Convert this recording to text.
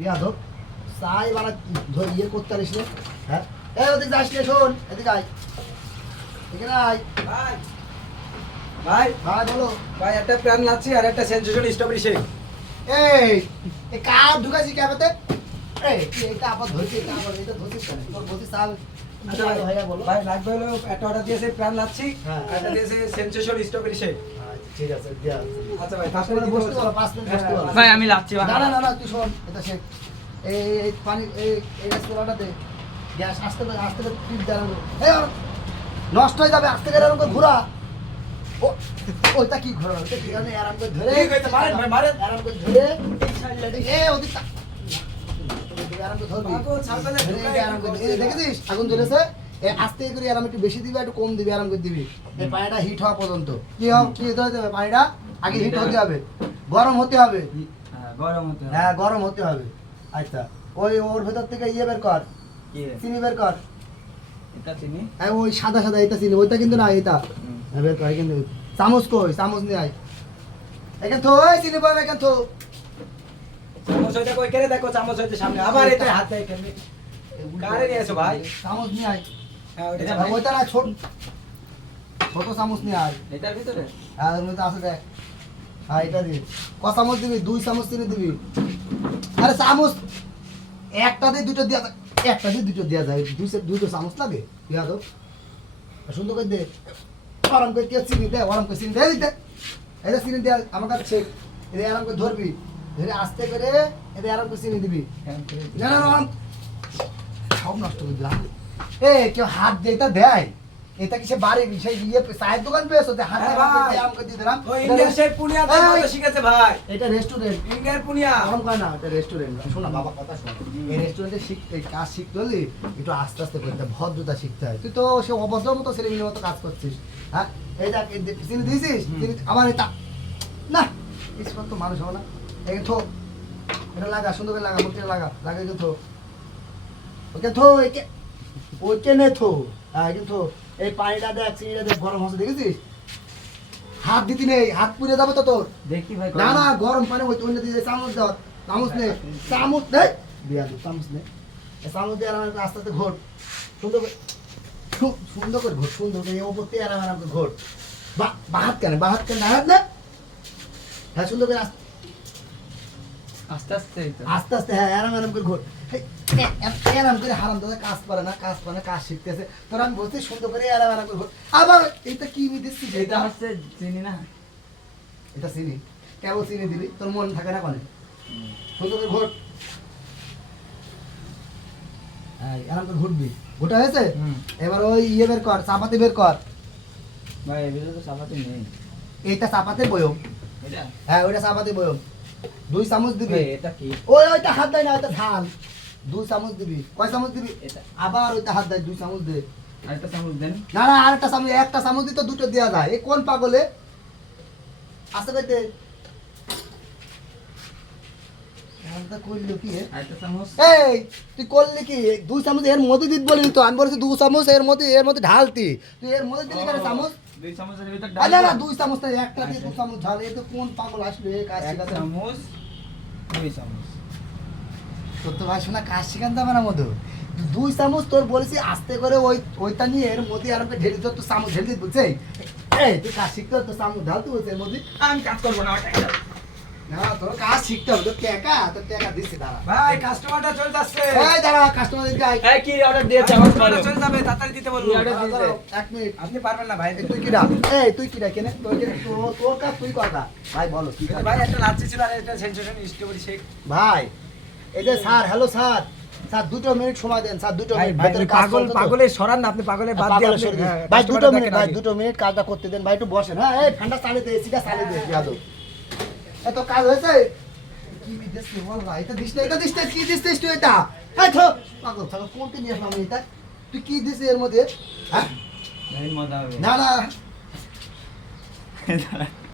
বিয়াদব চাই বানা ইয়ে করতে পারিস না হ্যাঁ এই ওদিকে যাস না শোন এদিকে আয় এখানে আয় ভাই ভাই ভাই বলো ভাই একটা প্যান লাচ্ছি আর একটা সেনসেশন স্ট্রবেরি শেক। এই এই কার ঢুকাইছি ক্যাবেতে এই তুই এটা আবার ধরছিস এটা আবার এটা ধরছিস কেন তোর বলছিস সাল আচ্ছা ভাই বলো ভাই লাগবে হলো একটা অর্ডার দিয়েছে প্যান লাচ্ছি হ্যাঁ। আর একটা দিয়েছে সেনসেশন স্ট্রবেরি শেক। ঠিক আছে দিয়া আচ্ছা ভাই কাস্টমার বসতে বলো 5 মিনিট বসতে বলো ভাই আমি লাচ্ছি না না না না তুই শোন এটা শেখ এই পানি এই রেস্তোরাঁটা দে গ্যাস আসতে টিপ দাঁড়ানো এই নষ্ট হয়ে যাবে আসতে গেলে এরকম ঘোরা ও ওইটা কি ঘোরা ওইটা কি জানি আরাম করে ধরে ঠিক আছে, মারেন ভাই, মারেন। আরাম করে ধরে এ ওদিক আরাম করে ধরবি আগো ছাড়বে না, ধরে ঢুকাই আরাম করে করছে। এই দেখেছিস আগুন ধরেছে এ আস্তে করে আরাম একটু বেশি দিবি একটু কম দিবি আরাম করে দিবি এই পানিটা হিট হওয়া পর্যন্ত কি হতে হবে পানিটা আগে হিট হতে হবে গরম হতে হবে হ্যাঁ গরম হতে হবে। হ্যাঁ গরম হতে হবে আচ্ছা ওই ওর ভেতর থেকে ইয়ে বের কর কি রে? চিনি বের কর এটা চিনি হ্যাঁ ওই সাদা সাদা এটা চিনি ওইটা কিন্তু না এটা হ্যাঁ বের কর কিন্তু চামচ কই চামচ নিয়ে আয় এখান তো ওই চিনি পাবে এখান তো চামচ হইতে কই কেড়ে দেখো চামচ হইতে সামনে আবার এটা হাত দেয় কেন? কারে নিয়ে এসো ভাই? চামচ নিয়ে আয় হ্যাঁ ওইটা এটা চামচ। ওইটা না ছোট ছোট চামচ নিয়ে আয় এটার ভিতরে হ্যাঁ ওর মধ্যে আছে দেখ হ্যাঁ এটা দিবি ক চামচ দিবি 2 চামচ চিনি দিবি আরে চামচ একটা দিয়ে দুটো দেওয়া একটা দিয়ে দুটো দেওয়া যায় দুটো চামচ লাগে দিয়া দাও সুন্দর করে দে আরাম করে দিয়ে চিনি দে আরাম করে চিনি দে দিতে এটা চিনি দে আমার কাছে এটা আরাম করে ধরবি ধরে আস্তে করে এটা আরাম করে চিনি দিবি না না না আরাম সব নষ্ট করে দিলাম এ কেউ হাত দিয়ে এটা দেয় এটা কি সে বাড়ি সেই ইয়ে চায়ের দোকান পেয়েছো যে হাত দিয়ে আরাম করে দিয়ে দিলাম ওই ইন্ডিয়ান শেফ পুনিয়া তো মতো শিখেছে ভাই। এটা রেস্টুরেন্ট ইন্ডিয়ান পুনিয়া। গরম করে না এটা রেস্টুরেন্ট শোনা বাবা কথা শোন এই রেস্টুরেন্টে শিখতে কাজ শিখতে হলে একটু আস্তে আস্তে করতে হয়, ভদ্রতা শিখতে হয় তুই তো সে অভদ্র মতো ছেলেমেয়ের মতো কাজ করছিস হ্যাঁ এই দেখ চিনি দিয়েছিস আমার এটা না ইসব তো মানুষ হবে না এই থো এটা লাগা সুন্দর করে লাগা মুখটা লাগা কিন্তু ওকে থো ওকে নে থো হ্যাঁ কিন্তু এই পানিটা দেখ চিনিটা দেখ গরম হচ্ছে দেখেছিস হাত দিতি নেই হাত পুড়ে যাবে তো তোর দেখি ভাই না না গরম পানি হইতে অন্য দিয়ে চামচ দাও চামচ নে বিয়া দু চামচ নে চামচ দিয়ে আরাম আস্তে আস্তে ঘোট সুন্দর করে সুন্দর করে ঘোট সুন্দর করে ওপর দিয়ে আরাম আরাম করে ঘোট বাহাত কেন হাত না হ্যাঁ সুন্দর করে আস্তে আস্তে এই তো। আস্তে আস্তে হ্যাঁ আরাম আরাম করে ঘোট আরাম করে হারাম দাদা কাজ করে না কাজ শিখতেছে তোর আমি বলছি সুন্দর করে আরাম আরাম করে ঘোট আবার এটা কি দিচ্ছিস এটা এটা হচ্ছে চিনি না এটা চিনি কেবল চিনি দিবি তোর মন থাকে না কনে সুন্দর করে ঘোট আরাম করে ঘুরবি ঘোটা হয়েছে এবার ওই ইয়ে বের কর চাপাতি বের কর ভাই এর ভিতরে তো চাপাতি নেই এইটা চাপাতির বয়ম এটা হ্যাঁ ওইটা চাপাতি বয়ম 2 চামচ দিবি ভাই এটা কি ওইটা হাত দেয় না ওইটা ধান 2 চামচ দিবি কয় চামচ দিবি এটা আবার ওইটা হাত দেয় 2 চামচ দে আরেকটা চামচ দেন না না আরেকটা চামচ একটা চামচ দিতে দুটো দেওয়া যায় এই কোন পাগলে আসতে কইতে করলো কি আরেকটা চামচ এই তুই করলি কি 2 চামচ এর মধ্যে দিত বলি তো আমি বলছি 2 চামচ এর মধ্যে ঢালতি তুই এর মধ্যে দিলি কেন চামচ 2 চামচের ভিতর আরে না 2 চামচ না একটা দিয়ে 2 চামচ ঢাল এ তো কোন পাগল আসলো এই কাজ এক শিখাতে চামচ 2 চামচ তোর তো ভাই শোনা কাজ শিখাতে হবে না মধু 2 চামচ তোর বলেছি আস্তে করে ওইটা নিয়ে এর মধ্যে আর ঢেলে তো চামচ ঢেলে দিতে বলছে এই তুই কাজ শিখতে তো চামচ ঢালতে বলছে এর মধ্যে আমি কাজ করব না ওটা না তোর কাজ শিখতে হবে তোর টাকা দিচ্ছি দাঁড়া ভাই কাস্টমারটা চলে যাচ্ছে। এই দাঁড়া কাস্টমারদের গাই এই কি অর্ডার দিয়েছে আমার কাস্টমারটা চলে যাবে তাড়াতাড়ি দিতে বলুন। কি order দিয়েছে? 1 মিনিট আপনি পারবেন না ভাই। তুই কিরা কেনে তোর কাজ তুই কথা ভাই বলো কি কাজ? ভাই একটা লাচ্ছি ছিল আর একটা সেনসেশন স্ট্রবেরি শেক। ভাই এই যে স্যার হ্যালো স্যার 2 মিনিট সময় দেন স্যার 2 ভাই মিনিট ভাই ভেতরে কাজ পাগল চলছে তো। পাগলের সরান না আপনি পাগলের বাদ দিয়ে আপনি হ্যাঁ, ভাই 2 কাস্টমারটা মিনিট দেখেন ভাই আগে। 2 মিনিট কাজটা করতে দেন ভাই একটু বসেন হ্যাঁ এই ঠান্ডা চালিয়ে দে এসিটা চালিয়ে দে ইয়াদব এত কাজ হয়েছে কি বিদেশ কে বল ভাই এটা দিস না কি দিস তুই এটা এই তো পাগল কোনটা নিয়ে আসলাম আমি এটা তুই কি দিস এর মধ্যে হ্যাঁ ভাই মজা হবে না না দাঁড়া।